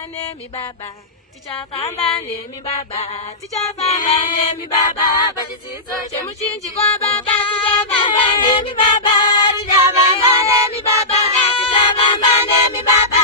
pambane mi baba. Teacher pambane mi baba. Teacher pambane mi baba. Bachizizo chemuchinji kwa baba. Teacher pambane mi baba. Teacher pambane mi baba. Teacher pambane mi baba.